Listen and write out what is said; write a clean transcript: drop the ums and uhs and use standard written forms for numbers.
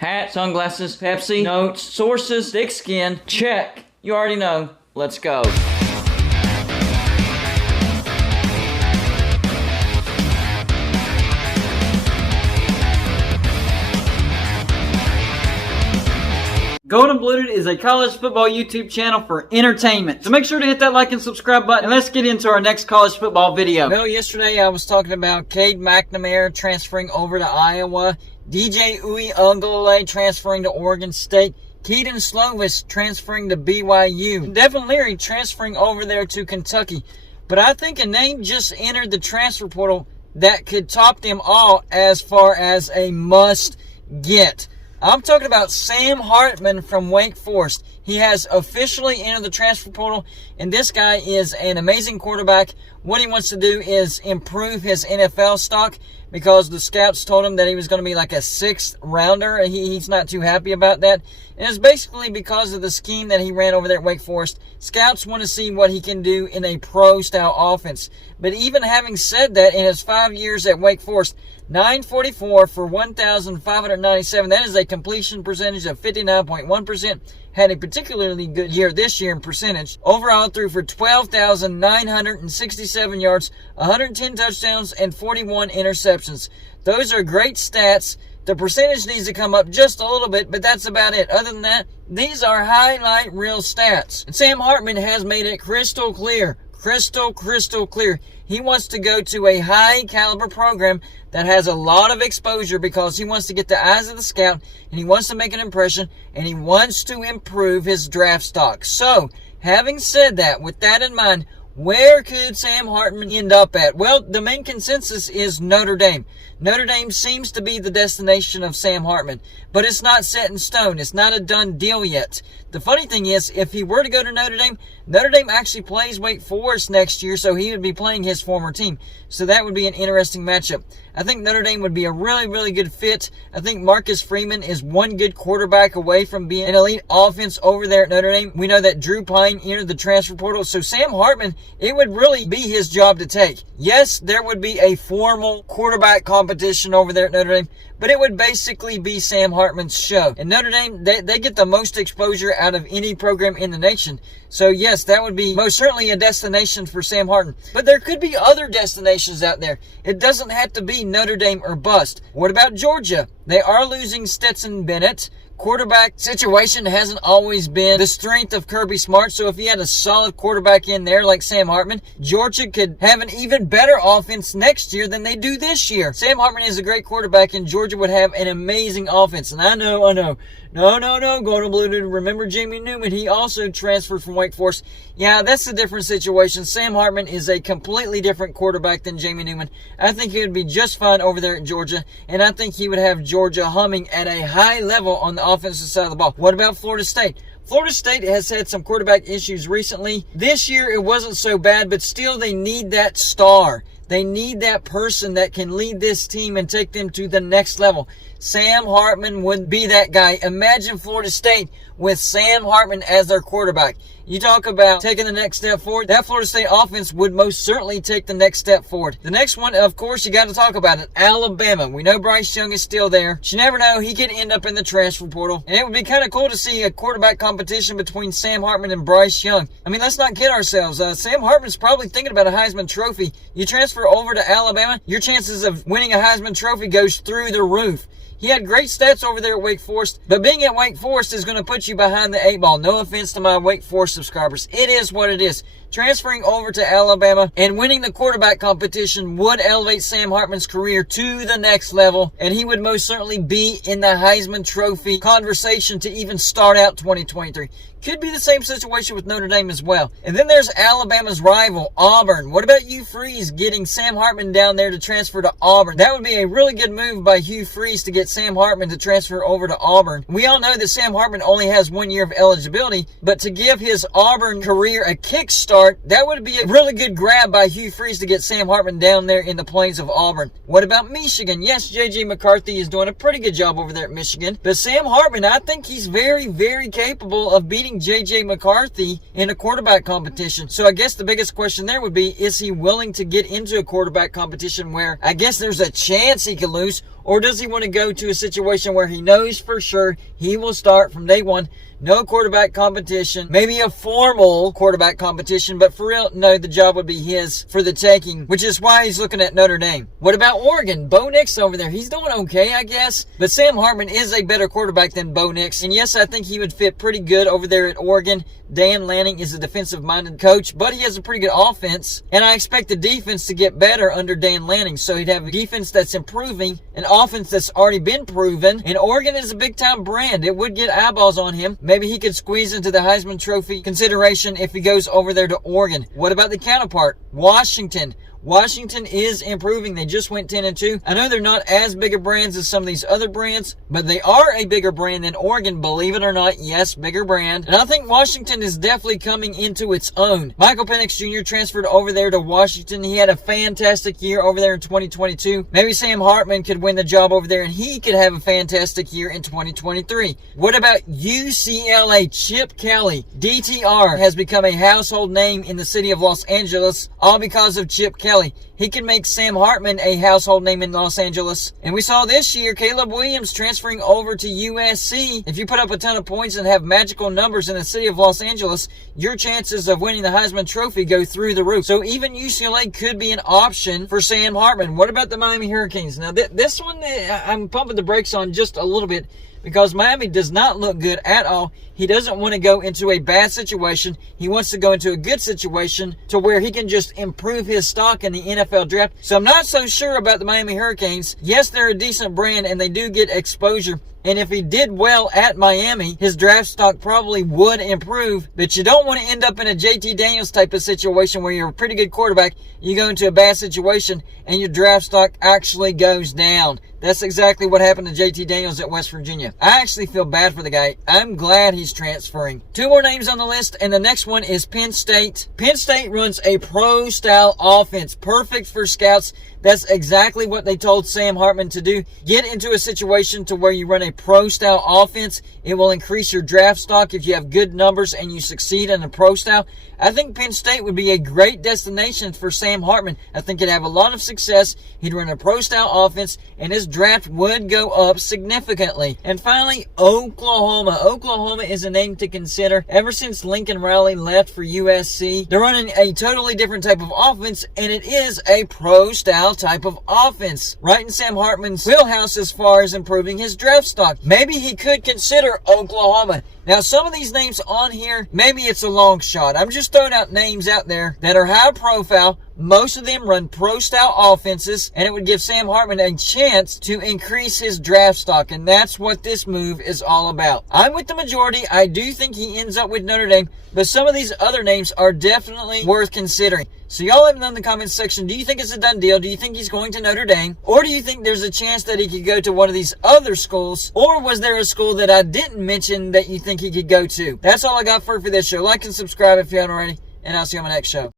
Hat, sunglasses, Pepsi, notes, sources, thick skin, check. You already know. Let's go. Golden Blued is a college football YouTube channel for entertainment. So make sure to hit that like and subscribe button, and let's get into our next college football video. Well, yesterday I was talking about Cade McNamara transferring over to Iowa, DJ Uiagalelei transferring to Oregon State, Keaton Slovis transferring to BYU, and Devin Leary transferring over there to Kentucky. But I think a name just entered the transfer portal that could top them all as far as a must-get. I'm talking about Sam Hartman from Wake Forest. He has officially entered the transfer portal, and this guy is an amazing quarterback. What he wants to do is improve his NFL stock because the scouts told him that he was going to be like a 6th rounder. He's not too happy about that. And it's basically because of the scheme that he ran over there at Wake Forest. Scouts want to see what he can do in a pro-style offense. But even having said that, in his 5 years at Wake Forest, 944 for 1,597. That is a completion percentage of 59.1%. Had a particularly good year this year in percentage. Overall, threw for 12,967 yards, 110 touchdowns, and 41 interceptions. Those are great stats. The percentage needs to come up just a little bit, but that's about it. Other than that, these are highlight reel stats. And Sam Hartman has made it crystal clear. Crystal clear. He wants to go to a high caliber program that has a lot of exposure because he wants to get the eyes of the scout, and he wants to make an impression, and he wants to improve his draft stock. So, having said that, with that in mind, where could Sam Hartman end up at? Well, the main consensus is Notre Dame. Notre Dame seems to be the destination of Sam Hartman, but it's not set in stone. It's not a done deal yet. The funny thing is, if he were to go to Notre Dame actually plays Wake Forest next year, so he would be playing his former team. So that would be an interesting matchup. I think Notre Dame would be a really good fit. I think Marcus Freeman is one good quarterback away from being an elite offense over there at Notre Dame. We know that Drew Pine entered the transfer portal, so Sam Hartman, it would really be his job to take. Yes, there would be a formal quarterback competition over there at Notre Dame, but it would basically be Sam Hartman's show. And Notre Dame, they get the most exposure out of any program in the nation. So yes, that would be most certainly a destination for Sam Hartman. But there could be other destinations out there. It doesn't have to be Notre Dame or bust. What about Georgia? They are losing Stetson Bennett. Quarterback situation hasn't always been the strength of Kirby Smart, so if he had a solid quarterback in there like Sam Hartman, Georgia could have an even better offense next year than they do this year. Sam Hartman is a great quarterback, and Georgia would have an amazing offense. And I know. No, Golden Blue. Remember Jamie Newman? He also transferred from Wake Forest. Yeah, that's a different situation. Sam Hartman is a completely different quarterback than Jamie Newman. I think he would be just fine over there at Georgia, and I think he would have Georgia humming at a high level on the offensive side of the ball. What about Florida State? Florida State has had some quarterback issues recently. This year it wasn't so bad, but still they need that star. They need that person that can lead this team and take them to the next level. Sam Hartman would be that guy. Imagine Florida State with Sam Hartman as their quarterback. You talk about taking the next step forward. That Florida State offense would most certainly take the next step forward. The next one, of course, you got to talk about it. Alabama. We know Bryce Young is still there. But you never know. He could end up in the transfer portal. And it would be kind of cool to see a quarterback competition between Sam Hartman and Bryce Young. I mean, let's not kid ourselves. Sam Hartman's probably thinking about a Heisman Trophy. You transfer over to Alabama, your chances of winning a Heisman Trophy goes through the roof. He had great stats over there at Wake Forest, but being at Wake Forest is going to put you behind the 8 ball. No offense to my Wake Forest subscribers. It is what it is. Transferring over to Alabama and winning the quarterback competition would elevate Sam Hartman's career to the next level, and he would most certainly be in the Heisman Trophy conversation to even start out 2023. Could be the same situation with Notre Dame as well. And then there's Alabama's rival, Auburn. What about Hugh Freeze getting Sam Hartman down there to transfer to Auburn? That would be a really good move by Hugh Freeze to get Sam Hartman to transfer over to Auburn. We all know that Sam Hartman only has 1 year of eligibility, but to give his Auburn career a kickstart start. That would be a really good grab by Hugh Freeze to get Sam Hartman down there in the plains of Auburn. What about Michigan? Yes, J.J. McCarthy is doing a pretty good job over there at Michigan. But Sam Hartman, I think he's very, very capable of beating J.J. McCarthy in a quarterback competition. So I guess the biggest question there would be, is he willing to get into a quarterback competition where I guess there's a chance he could lose? Or does he want to go to a situation where he knows for sure he will start from day one? No quarterback competition, maybe a formal quarterback competition, but for real, no, the job would be his for the taking, which is why he's looking at Notre Dame. What about Oregon? Bo Nix over there, he's doing okay, I guess, but Sam Hartman is a better quarterback than Bo Nix, and yes, I think he would fit pretty good over there at Oregon. Dan Lanning is a defensive-minded coach, but he has a pretty good offense, and I expect the defense to get better under Dan Lanning, so he'd have a defense that's improving, an offense that's already been proven, and Oregon is a big-time brand. It would get eyeballs on him. Maybe he could squeeze into the Heisman Trophy consideration if he goes over there to Oregon. What about the counterpart? Washington. Washington is improving. They just went 10-2. I know they're not as big of brands as some of these other brands, but they are a bigger brand than Oregon, believe it or not. Yes, bigger brand. And I think Washington is definitely coming into its own. Michael Penix Jr. transferred over there to Washington. He had a fantastic year over there in 2022. Maybe Sam Hartman could win the job over there, and he could have a fantastic year in 2023. What about UCLA? Chip Kelly, DTR, has become a household name in the city of Los Angeles, all because of Chip Kelly. He can make Sam Hartman a household name in Los Angeles. And we saw this year Caleb Williams transferring over to USC. If you put up a ton of points and have magical numbers in the city of Los Angeles, your chances of winning the Heisman Trophy go through the roof. So even UCLA could be an option for Sam Hartman. What about the Miami Hurricanes? Now this one I'm pumping the brakes on just a little bit, because Miami does not look good at all. He doesn't want to go into a bad situation. He wants to go into a good situation to where he can just improve his stock in the NFL draft. So I'm not so sure about the Miami Hurricanes. Yes, they're a decent brand and they do get exposure. And if he did well at Miami, his draft stock probably would improve. But you don't want to end up in a JT Daniels type of situation where you're a pretty good quarterback, you go into a bad situation, and your draft stock actually goes down. That's exactly what happened to JT Daniels at West Virginia. I actually feel bad for the guy. I'm glad he's transferring. Two more names on the list, and the next one is Penn State. Penn State runs a pro-style offense, perfect for scouts. That's exactly what they told Sam Hartman to do. Get into a situation to where you run a pro-style offense. It will increase your draft stock if you have good numbers and you succeed in a pro-style. I think Penn State would be a great destination for Sam Hartman. I think he'd have a lot of success. He'd run a pro-style offense, and his draft would go up significantly. And finally, Oklahoma. Oklahoma is a name to consider. Ever since Lincoln Riley left for USC, they're running a totally different type of offense, and it is a pro-style type of offense. Right in Sam Hartman's wheelhouse as far as improving his draft stock. Maybe he could consider Oklahoma. Now, some of these names on here, maybe it's a long shot. I'm just throwing out names out there that are high profile. Most of them run pro-style offenses, and it would give Sam Hartman a chance to increase his draft stock, and that's what this move is all about. I'm with the majority. I do think he ends up with Notre Dame, but some of these other names are definitely worth considering. So y'all let me know in the comments section, do you think it's a done deal? Do you think he's going to Notre Dame? Or do you think there's a chance that he could go to one of these other schools? Or was there a school that I didn't mention that you think he could go to? That's all I got for this show. Like and subscribe if you haven't already, and I'll see you on my next show.